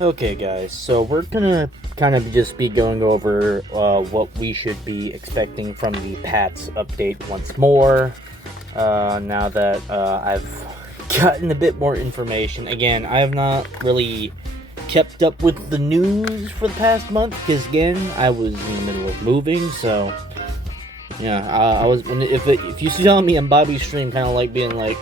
Okay guys, so we're gonna kind of just be going over what we should be expecting from the PATS update once more. Now that I've gotten a bit more information. Again, I have not really kept up with the news for the past month, because again, I was in the middle of moving, so yeah, I was, if you saw me on Bobby's stream, kind of like being like,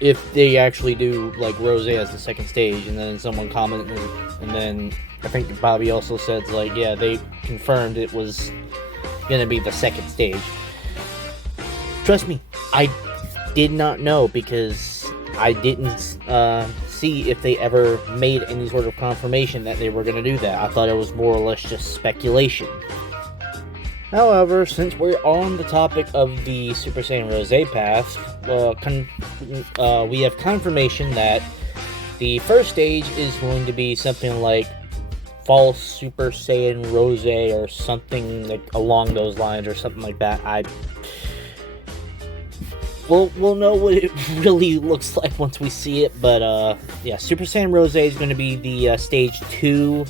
if they actually do, like, Rose as the second stage, and then someone commented, and then I think Bobby also said, like, yeah, they confirmed it was gonna be the second stage. Trust me, I did not know, because I didn't see if they ever made any sort of confirmation that they were gonna do that. I thought it was more or less just speculation. However, since we're on the topic of the Super Saiyan Rose path, we have confirmation that the first stage is going to be something like False Super Saiyan Rose, or something like along those lines, or something like that. We'll know what it really looks like once we see it, but yeah, Super Saiyan Rose is going to be the stage 2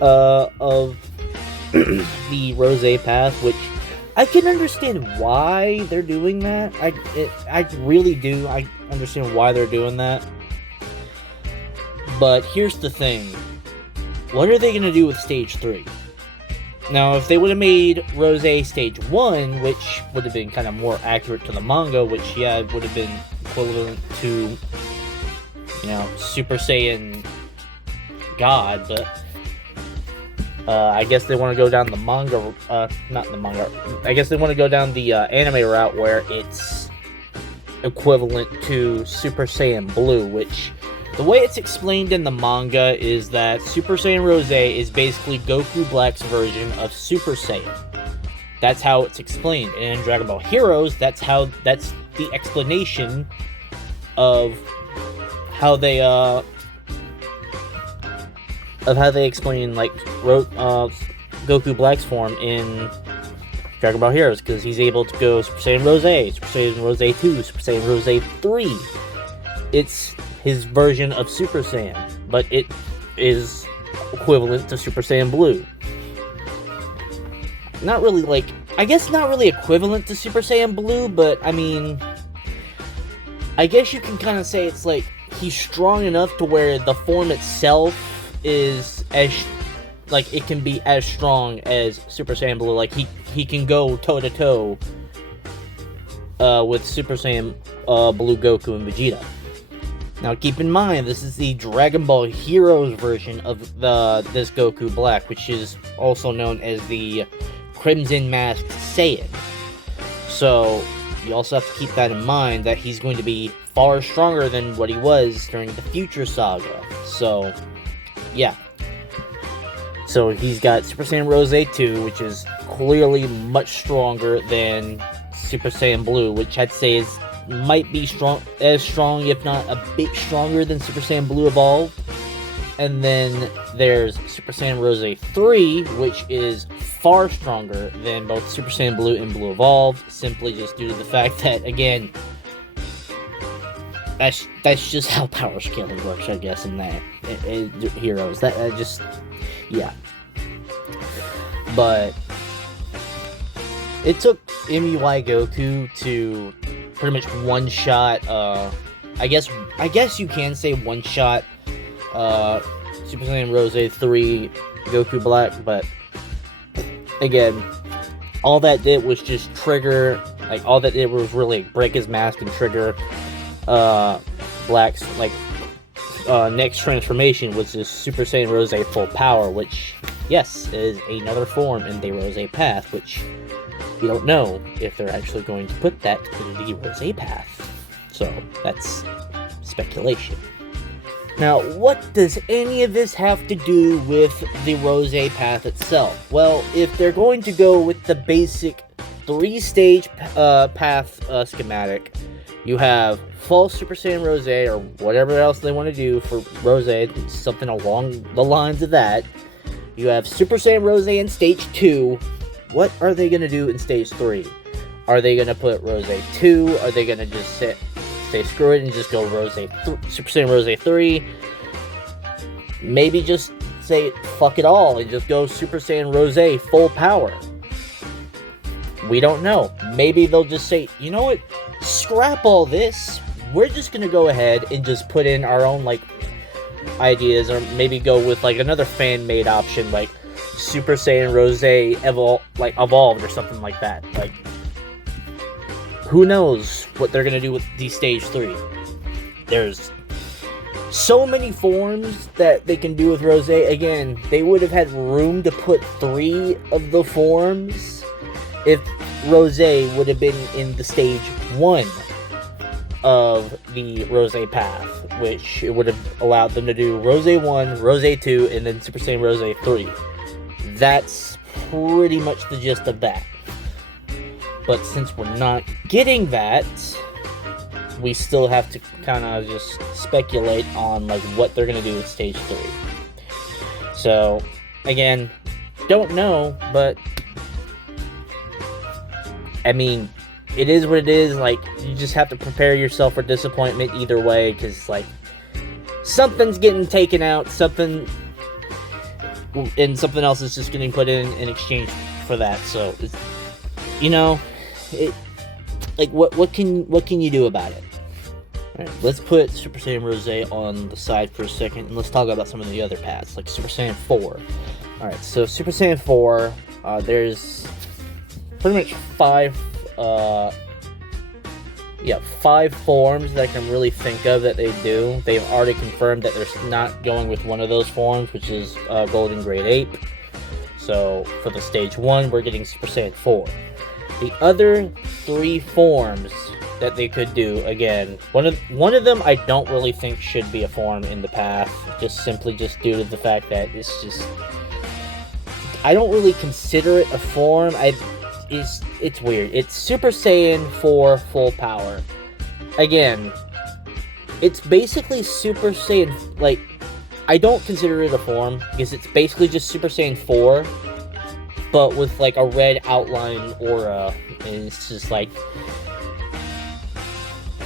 of the Rose path, which I can understand why they're doing that. I really do. I understand why they're doing that. But here's the thing. What are they going to do with stage 3? Now, if they would have made Rose stage 1, which would have been kind of more accurate to the manga, which, yeah, it would have been equivalent to, Super Saiyan God, but I guess they want to go down the manga, not the manga, I guess they want to go down the anime route where it's equivalent to Super Saiyan Blue, which, the way it's explained in the manga is that Super Saiyan Rose is basically Goku Black's version of Super Saiyan. That's how it's explained. And in Dragon Ball Heroes, that's the explanation of how they explain, like, Goku Black's form in Dragon Ball Heroes, because he's able to go Super Saiyan Rose, Super Saiyan Rose 2, Super Saiyan Rose 3. It's his version of Super Saiyan, but it is equivalent to Super Saiyan Blue. Not really, like, I guess not really equivalent to Super Saiyan Blue, but, I mean, I guess you can kind of say it's like, he's strong enough to where the form itself is like, it can be as strong as Super Saiyan Blue. Like, he can go toe-to-toe with Super Saiyan Blue Goku and Vegeta. Now, keep in mind, this is the Dragon Ball Heroes version of this Goku Black, which is also known as the Crimson Masked Saiyan. So, you also have to keep that in mind, that he's going to be far stronger than what he was during the Future Saga. So, yeah. So, he's got Super Saiyan Rose 2, which is clearly much stronger than Super Saiyan Blue, which I'd say might be as strong, if not a bit stronger than Super Saiyan Blue Evolved. And then there's Super Saiyan Rose 3, which is far stronger than both Super Saiyan Blue and Blue Evolved, simply just due to the fact that, again, that's just how power scaling works, I guess, in that Heroes. That just, yeah. But it took MUI Goku to pretty much one-shot, I guess you can say one-shot Super Saiyan Rose 3 Goku Black, but again, all that did was just trigger, like, all that did was really break his mask and trigger Black's, like, next transformation, which is Super Saiyan Rose Full Power, which, yes, is another form in the Rose path, which we don't know if they're actually going to put that in the Rose path. So, that's speculation. Now, what does any of this have to do with the Rose path itself? Well, if they're going to go with the basic 3-stage path schematic, you have False Super Saiyan Rose, or whatever else they want to do for Rose, something along the lines of that. You have Super Saiyan Rose in Stage 2. What are they going to do in Stage 3? Are they going to put Rose 2? Are they going to just say screw it and just go Super Saiyan Rose 3. Maybe just say fuck it all and just go Super Saiyan Rose full power. We don't know. Maybe they'll just say, you know what? Scrap all this. We're just gonna go ahead and just put in our own, like, ideas, or maybe go with, like, another fan-made option, like Super Saiyan Rose Evolved or something like that. Like, who knows what they're gonna do with the Stage 3. There's so many forms that they can do with Rose. Again, they would have had room to put 3 of the forms if Rose would have been in the Stage 1 of the Rose path, which it would have allowed them to do Rose 1, Rose 2, and then Super Saiyan Rose 3. That's pretty much the gist of that. But since we're not getting that, we still have to kind of just speculate on, like, what they're going to do with Stage 3. So, again, don't know, but I mean, it is what it is. Like, you just have to prepare yourself for disappointment either way, because, like, something's getting taken out, something else is just getting put in exchange for that. So, you know, like, what can you do about it? All right, let's put Super Saiyan Rose on the side for a second, and let's talk about some of the other paths, like Super Saiyan 4. Alright, so Super Saiyan 4, there's pretty much 5 forms that I can really think of that they do. They've already confirmed that they're not going with one of those forms, which is Golden Great Ape. So, for the Stage 1, we're getting Super Saiyan 4. The other 3 forms that they could do, again, one of them I don't really think should be a form in the path, just due to the fact that it's I don't really consider it a form. It's weird. It's Super Saiyan 4 full power. Again, it's basically Super Saiyan, like, I don't consider it a form, because it's basically just Super Saiyan 4, but with, like, a red outline aura, and it's just like,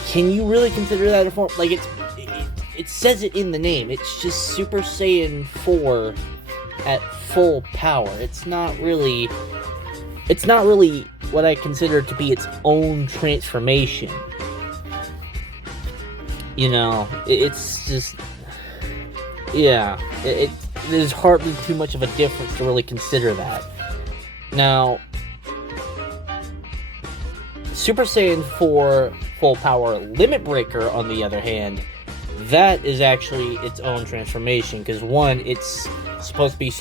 can you really consider that a form? Like, it says it in the name. It's just Super Saiyan 4 at full power. It's not really what I consider to be its own transformation. You know, it's just, yeah, there's hardly too much of a difference to really consider that. Now, Super Saiyan 4 full power Limit Breaker, on the other hand, that is actually its own transformation, because one, it's supposed to be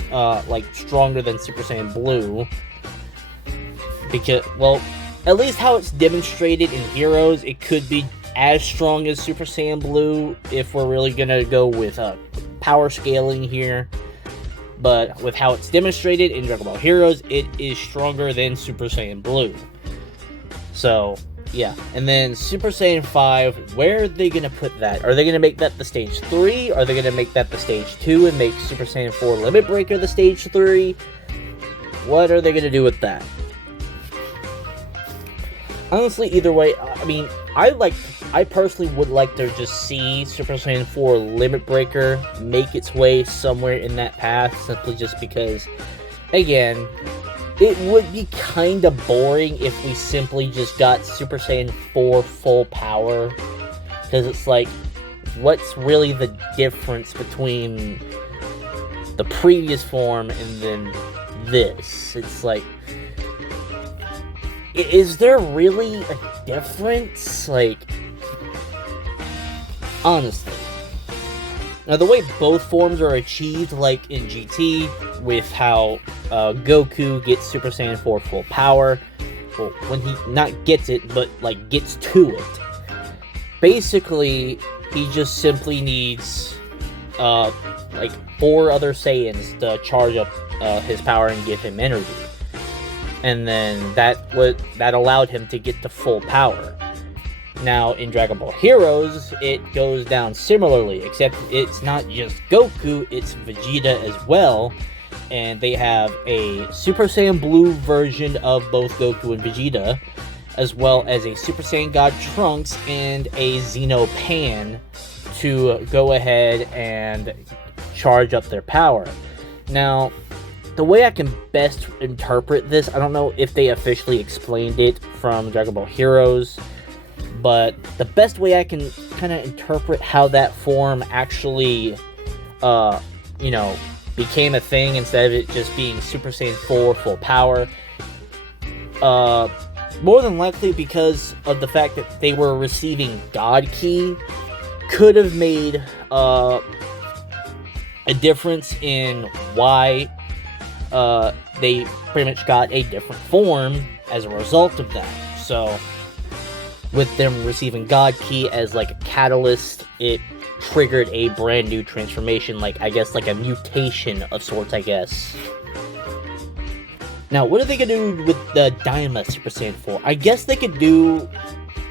like stronger than Super Saiyan Blue, because, well, at least how it's demonstrated in Heroes, it could be as strong as Super Saiyan Blue if we're really gonna go with power scaling here. But with how it's demonstrated in Dragon Ball Heroes, it is stronger than Super Saiyan Blue. So, yeah. And then Super Saiyan 5, where are they going to put that? Are they going to make that the Stage 3? Are they going to make that the Stage 2 and make Super Saiyan 4 Limit Breaker the Stage 3? What are they going to do with that? Honestly, either way, I mean, I personally would like to just see Super Saiyan 4 Limit Breaker make its way somewhere in that path, simply just because, again, it would be kind of boring if we simply just got Super Saiyan 4 full power, because it's like, what's really the difference between the previous form and then this? It's like, is there really a difference? Like, honestly. Now, the way both forms are achieved, like in GT, with how Goku gets Super Saiyan 4 full power, well, when he not gets it, but, like, gets to it, basically, he just simply needs, like, 4 other Saiyans to charge up his power and give him energy. And then that allowed him to get to full power. Now, in Dragon Ball Heroes, it goes down similarly, except it's not just Goku, it's Vegeta as well, and they have a Super Saiyan Blue version of both Goku and Vegeta, as well as a Super Saiyan God Trunks and a Xeno Pan to go ahead and charge up their power. Now, the way I can best interpret this, I don't know if they officially explained it from Dragon Ball Heroes, but the best way I can kind of interpret how that form actually, became a thing instead of it just being Super Saiyan 4 full power, more than likely because of the fact that they were receiving God Ki, could have made a difference in why they pretty much got a different form as a result of that. So, with them receiving God Ki as like a catalyst, it triggered a brand new transformation, like I guess like a mutation of sorts, I guess. Now, what are they gonna do with the Daima Super Saiyan 4? I guess they could do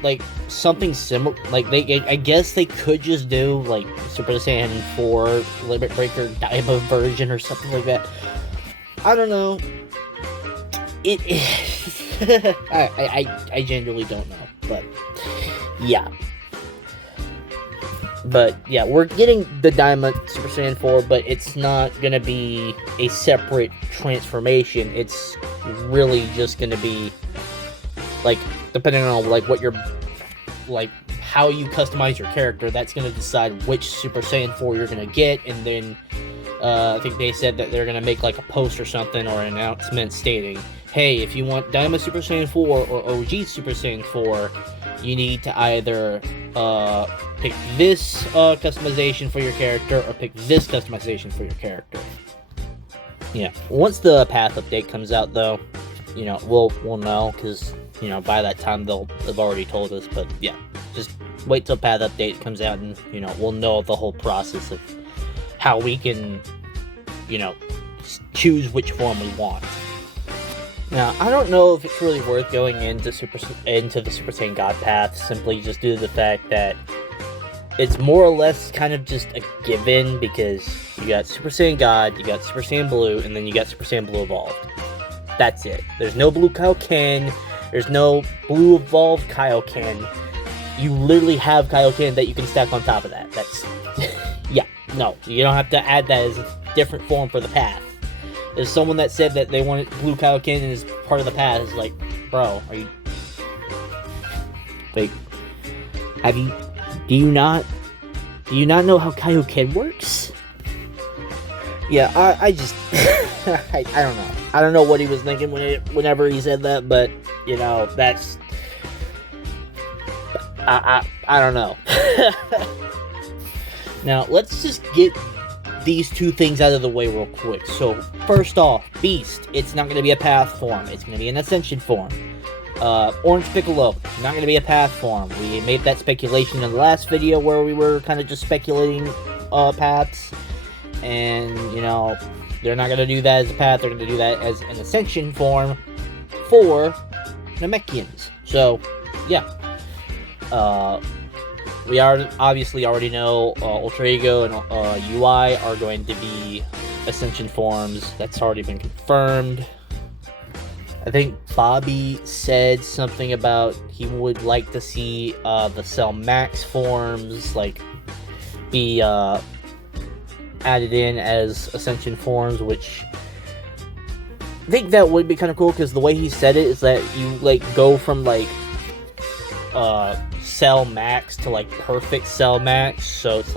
like something similar. Like I guess they could just do like Super Saiyan 4 Limit Breaker Daima version or something like that. I don't know. I genuinely don't know, but yeah. But yeah, we're getting the Daima Super Saiyan 4, but it's not gonna be a separate transformation. It's really just gonna be like, depending on like what you're like, how you customize your character, that's gonna decide which Super Saiyan 4 you're gonna get. And then I think they said that they're gonna make like a post or something, or an announcement stating, hey, if you want Daima Super Saiyan 4 or OG Super Saiyan 4, you need to either pick this customization for your character, or pick this customization for your character. Yeah. Once the path update comes out, though, we'll know, because by that time they've already told us. But yeah, just wait till path update comes out, and we'll know the whole process of how we can choose which form we want. Now, I don't know if it's really worth going into the Super Saiyan God path, simply just due to the fact that it's more or less kind of just a given, because you got Super Saiyan God, you got Super Saiyan Blue, and then you got Super Saiyan Blue Evolved. That's it. There's no Blue Kaioken, there's no Blue Evolved Kaioken. You literally have Kaioken that you can stack on top of that. That's... yeah, no, you don't have to add that as a different form for the path. There's someone that said that they wanted Blue Kaioken as part of the path. It's like, bro, are you... Like, do you not know how Kaioken works? Yeah, I just... I don't know. I don't know what he was thinking whenever he said that, but, that's... I don't know. Now, let's just get these two things out of the way real quick. So, first off, Beast, it's not going to be a path form. It's going to be an Ascension form. Orange Piccolo, not going to be a path form. We made that speculation in the last video where we were kind of just speculating paths. And, they're not going to do that as a path. They're going to do that as an Ascension form for Namekians. So, yeah. We obviously already know Ultra Ego and UI are going to be Ascension forms. That's already been confirmed. I think Bobby said something about he would like to see the Cell Max forms be added in as Ascension forms, which I think that would be kind of cool, because the way he said it is that you go from Cell Max to perfect Cell Max. So it's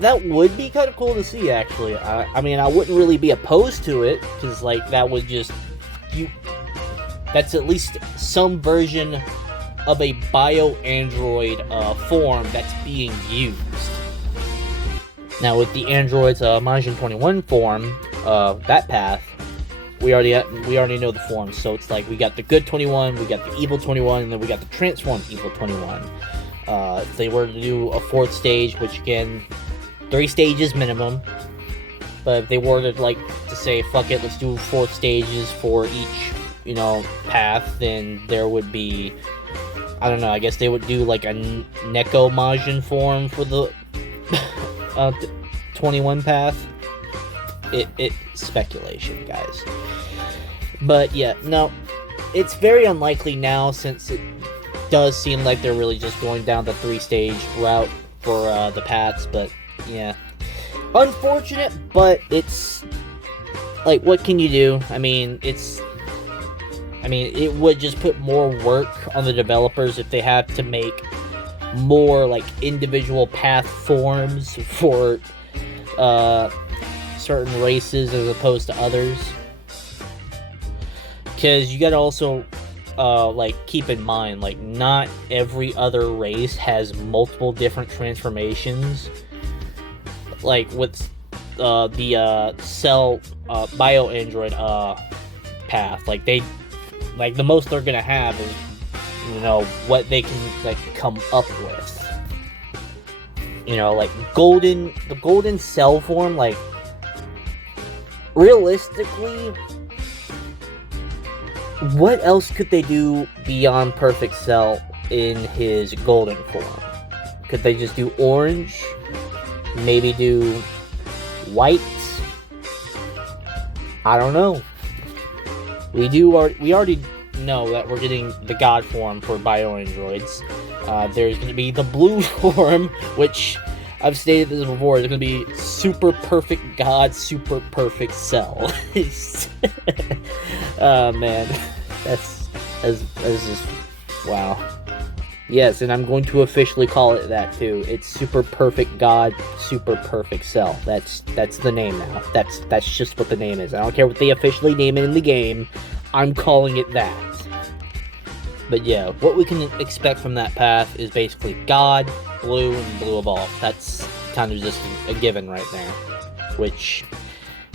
that would be kind of cool to see, actually. I mean, I wouldn't really be opposed to it, because that would just that's at least some version of a bio android form that's being used. Now, with the android's Majin 21 form, that path, we already know the forms. So it's we got the good 21, we got the evil 21, and then we got the transformed evil 21. If they were to do a fourth stage, which again, 3 stages minimum, but if they were to say, fuck it, let's do 4 stages for each, path, then there would be, I don't know, I guess they would do a Neko Majin form for the 21 path. It's speculation, guys. But yeah, no, it's very unlikely now, since it does seem like they're really just going down the 3-stage route for the paths. But yeah, unfortunate, but it's like, what can you do? I mean, it would just put more work on the developers if they have to make more like individual path forms for certain races as opposed to others. Because you gotta also like keep in mind, like, not every other race has multiple different transformations. Like with the Cell Bio Android path, like the most they're gonna have is, you know, what they can like come up with. You know, like the golden cell form, like, realistically, what else could they do beyond Perfect Cell in his golden form? Could they just do orange? Maybe do white? I don't know. We already know that we're getting the God form for Bio Androids. There's going to be the blue form, which I've stated this before. There's going to be Super Perfect God, Super Perfect Cell. Man, that's just wow. Yes, and I'm going to officially call it that too. It's Super Perfect God, Super Perfect Cell. That's the name now. That's just what the name is. I don't care what they officially name it in the game. I'm calling it that. But yeah, what we can expect from that path is basically God, Blue, and Blue Evolve. That's kind of just a given right there. Which,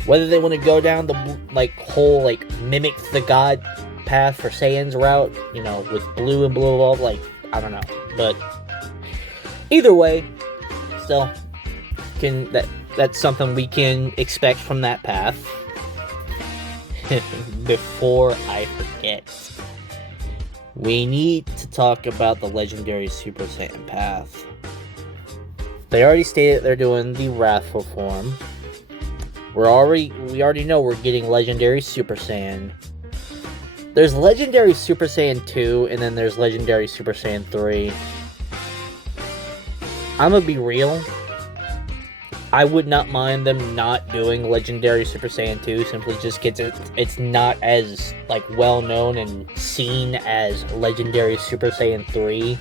whether they want to go down the like whole like mimic the God path for Saiyans route, you know, with Blue and Blue Evolve, like, I don't know. But either way, still, that's something we can expect from that path. Before I forget, we need to talk about the legendary Super Saiyan path. They already stated they're doing the Wrathful form. We already know we're getting legendary Super Saiyan. There's legendary Super Saiyan 2, and then there's legendary Super Saiyan 3. I'm gonna be real. I would not mind them not doing legendary Super Saiyan 2, simply just because it's not as like well known and seen as legendary Super Saiyan 3.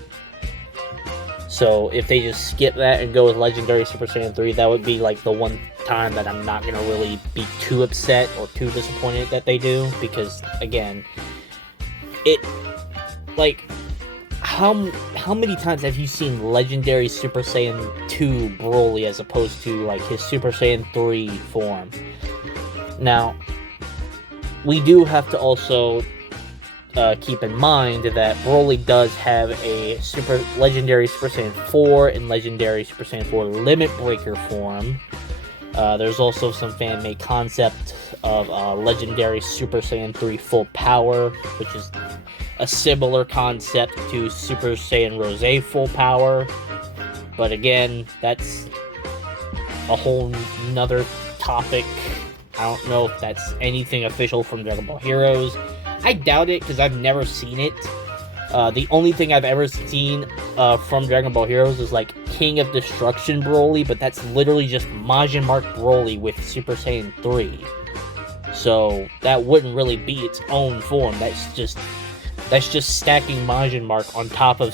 So if they just skip that and go with legendary Super Saiyan 3, that would be like the one time that I'm not gonna really be too upset or too disappointed that they do, because again, it like, how many times have you seen legendary Super Saiyan 2 Broly as opposed to like his Super Saiyan 3 form? Now, we do have to also keep in mind that Broly does have a legendary Super Saiyan 4 and legendary Super Saiyan 4 Limit Breaker form. There's also some fan-made concept of legendary Super Saiyan 3 Full Power, which is a similar concept to Super Saiyan Rose Full Power. But again, that's a whole nother topic. I don't know if that's anything official from Dragon Ball Heroes. I doubt it, because I've never seen it. The only thing I've ever seen from Dragon Ball Heroes is like King of Destruction Broly, but that's literally just Majin Mark Broly with Super Saiyan 3. So that wouldn't really be its own form. That's just stacking Majin Mark on top of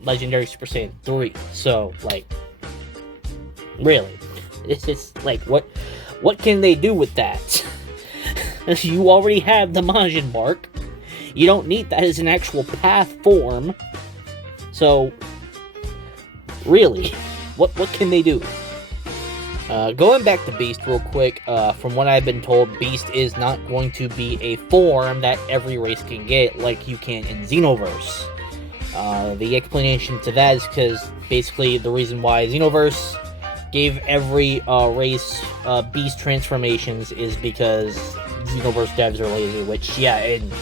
legendary Super Saiyan 3. So, like, really, it's just like, what can they do with that? You already have the Majin Mark. You don't need that as an actual path form. So, really, what can they do? Going back to Beast real quick, from what I've been told, Beast is not going to be a form that every race can get like you can in Xenoverse. The explanation to that is because basically the reason why Xenoverse gave every race Beast transformations is because Xenoverse devs are lazy, which, yeah, in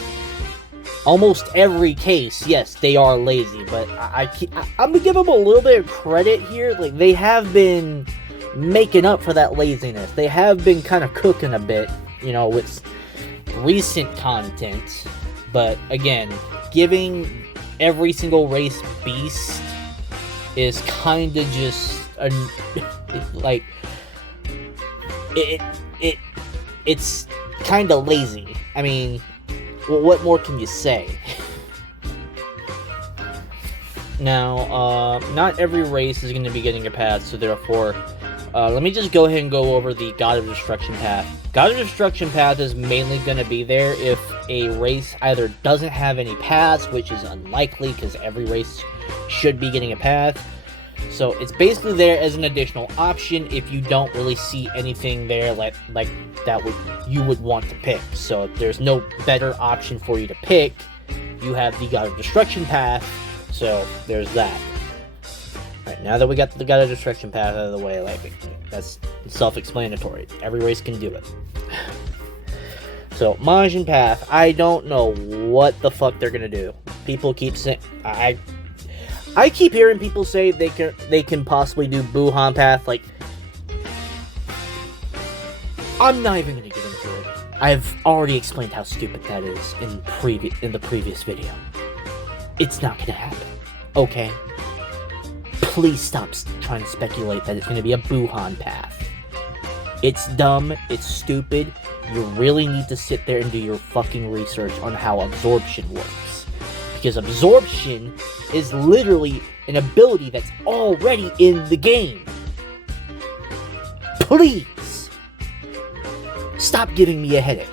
almost every case, yes, they are lazy, but I'm gonna give them a little bit of credit here. Like, they have been making up for that laziness. They have been kind of cooking a bit, you know, with recent content. But again, giving every single race beast is kind of just like it's kind of lazy. I mean, well, what more can you say? Now, not every race is going to be getting a path, so therefore, let me just go ahead and go over the God of Destruction path. God of Destruction path is mainly going to be there if a race either doesn't have any paths, which is unlikely because every race should be getting a path. So it's basically there as an additional option if you don't really see anything there like that you would want to pick. So if there's no better option for you to pick, you have the God of Destruction path. So there's that. Alright, now that we got the God of Destruction path out of the way, like, that's self-explanatory. Every race can do it. So, Majin path, I don't know what the fuck they're gonna do. People keep saying, I keep hearing people say they can possibly do Buhan path. Like, I'm not even gonna get into it. I've already explained how stupid that is in the previous video. It's not gonna happen. Okay? Please stop trying to speculate that it's gonna be a Buhan path. It's dumb, it's stupid. You really need to sit there and do your fucking research on how absorption works. Because absorption is literally an ability that's already in the game. Please! Stop giving me a headache.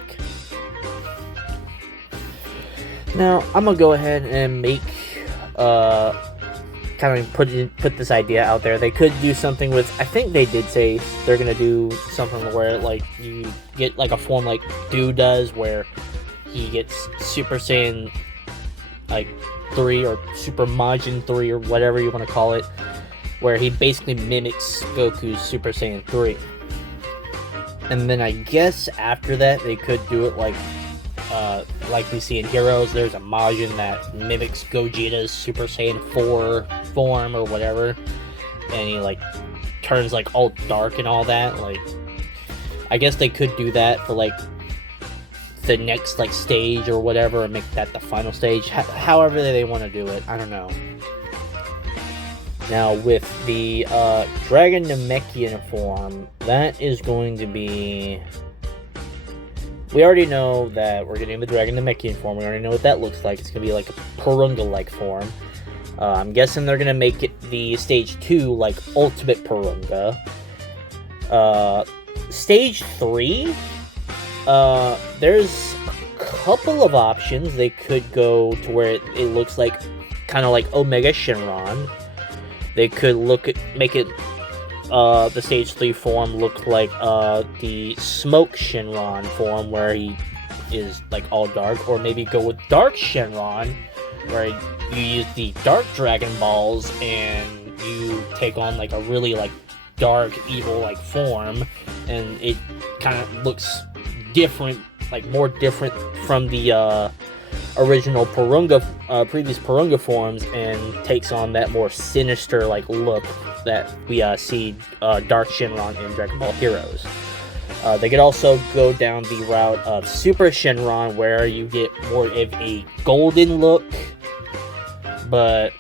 Now, I'm gonna go ahead and make, kind of put this idea out there. They could do something with, I think they did say they're gonna do something where, like, you get, like, a form like Do does, where he gets Super Saiyan, like, 3, or Super Majin 3, or whatever you want to call it, where he basically mimics Goku's Super Saiyan 3. And then I guess after that, they could do it like we see in Heroes. There's a Majin that mimics Gogeta's Super Saiyan 4 form or whatever, and he like turns like all dark and all that. Like, I guess they could do that for like the next like stage or whatever, and make that the final stage. However they want to do it, I don't know. Now with the Dragon Namekian form, that is going to be. We already know that we're getting the Dragon Namekian form. We already know what that looks like. It's going to be like a Purunga-like form. I'm guessing they're going to make it the Stage 2, like, Ultimate Purunga. Stage 3, there's a couple of options. They could go to where it looks like, kind of like Omega Shenron. They could make it the Stage 3 form look like the Smoke Shenron form, where he is like all dark, or maybe go with Dark Shenron, where you use the Dark Dragon Balls and you take on like a really like dark, evil like form, and it kind of looks different, like more different from the original previous Purunga forms, and takes on that more sinister like look that we see Dark Shenron in Dragon Ball Heroes. They could also go down the route of Super Shenron, where you get more of a golden look, but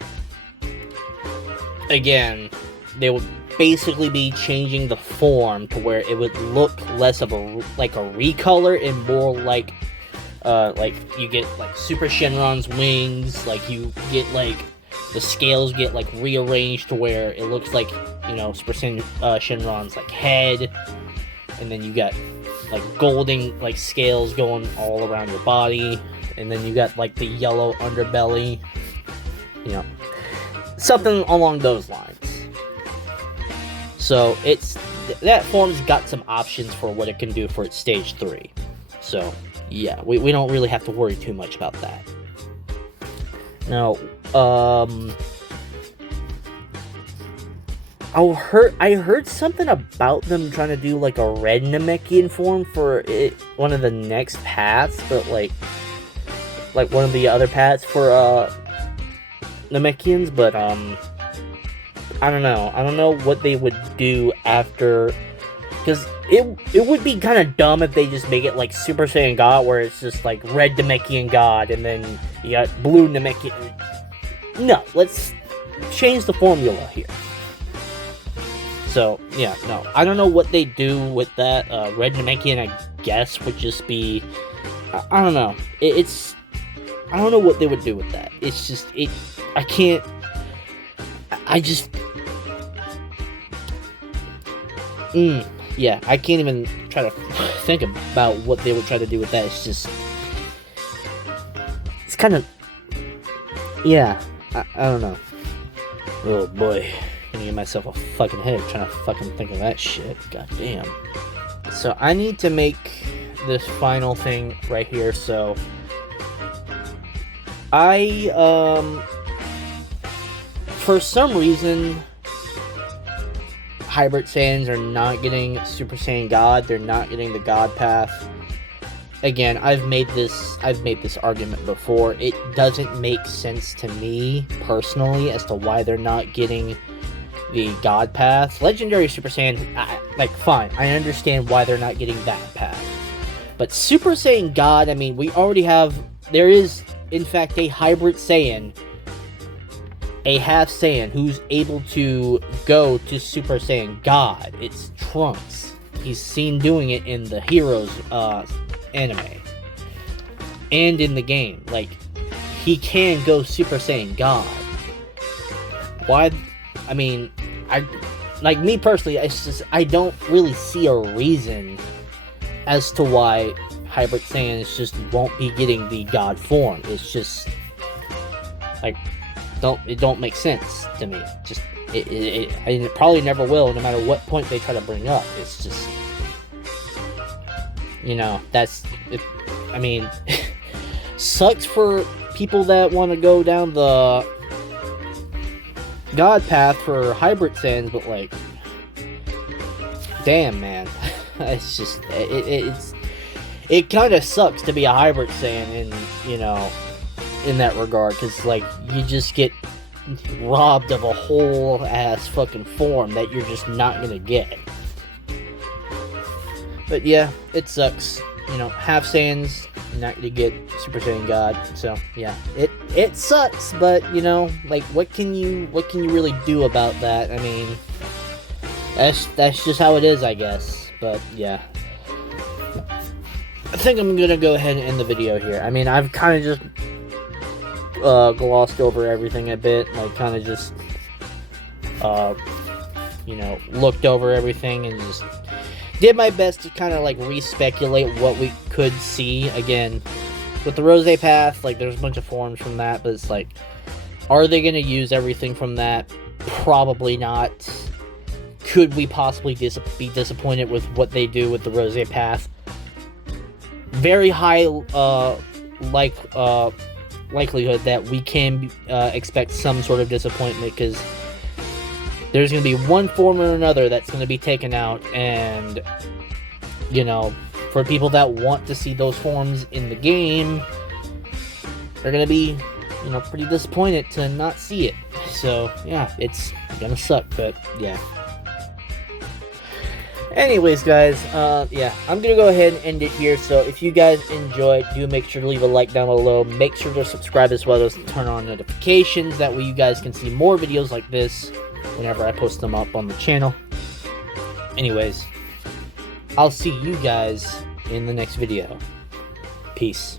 again, they would basically be changing the form to where it would look less of a recolor and more like you get like Super Shenron's wings, like you get like the scales get like rearranged to where it looks like, you know, Super Shenron's like head, and then you got like golden like scales going all around your body, and then you got like the yellow underbelly, you know, something along those lines. So that form's got some options for what it can do for its Stage 3. So yeah, we don't really have to worry too much about that. Now, I heard something about them trying to do like a red Namekian form for one of the next paths, but like one of the other paths for Namekians, but I don't know what they would do after Because it would be kind of dumb if they just make it like Super Saiyan God, where it's just like red Namekian God, and then you got blue Namekian. No, let's change the formula here. So, yeah, no. I don't know what they do with that. Red Namekian, I guess, would just be... I don't know. I don't know what they would do with that. It's just... I can't... I just... Yeah, I can't even try to think about what they would try to do with that. It's just... It's kind of... Yeah, I don't know. Oh, boy. Gonna get myself a fucking head trying to fucking think of that shit. God damn. So I need to make this final thing right here. So for some reason, Hybrid Saiyans are not getting Super Saiyan God. They're not getting the God path. Again, I've made this argument before. It doesn't make sense to me personally as to why they're not getting the God path. Legendary Super Saiyan, fine, I understand why they're not getting that path. But Super Saiyan God, I mean, we already have, there is, in fact, a Hybrid Saiyan, a half Saiyan, who's able to go to Super Saiyan God. It's Trunks. He's seen doing it in the Heroes anime. And in the game. Like, he can go Super Saiyan God. Why? I mean, me personally, it's just, I don't really see a reason as to why Hybrid Saiyans just won't be getting the God form. It's just, like, it don't make sense to me. Just, it probably never will, no matter what point they try to bring up. It's just, you know, I mean, sucks for people that want to go down the God path for Hybrid Saiyans, but like, damn, man, it's just, it kind of sucks to be a Hybrid Saiyan in that regard, because like, you just get robbed of a whole ass fucking form that you're just not gonna get. But yeah, it sucks. You know, half Saiyans not gonna get Super Saiyan God. So yeah, it sucks. But you know, like, what can you really do about that? I mean, that's just how it is, I guess. But yeah, I think I'm gonna go ahead and end the video here. I mean, I've kind of just glossed over everything a bit, like kind of just looked over everything and just did my best to kind of like re-speculate what we could see. Again, with the Rose path, like, there's a bunch of forms from that, but it's like, are they going to use everything from that? Probably not. Could we possibly be disappointed with what they do with the Rose path? Very high likelihood that we can expect some sort of disappointment, because there's going to be one form or another that's going to be taken out, and, you know, for people that want to see those forms in the game, they're going to be, you know, pretty disappointed to not see it. So, yeah, it's going to suck, but, yeah. Anyways, guys, yeah, I'm going to go ahead and end it here. So if you guys enjoyed, do make sure to leave a like down below. Make sure to subscribe as well as turn on notifications. That way you guys can see more videos like this whenever I post them up on the channel. Anyways, I'll see you guys in the next video. Peace.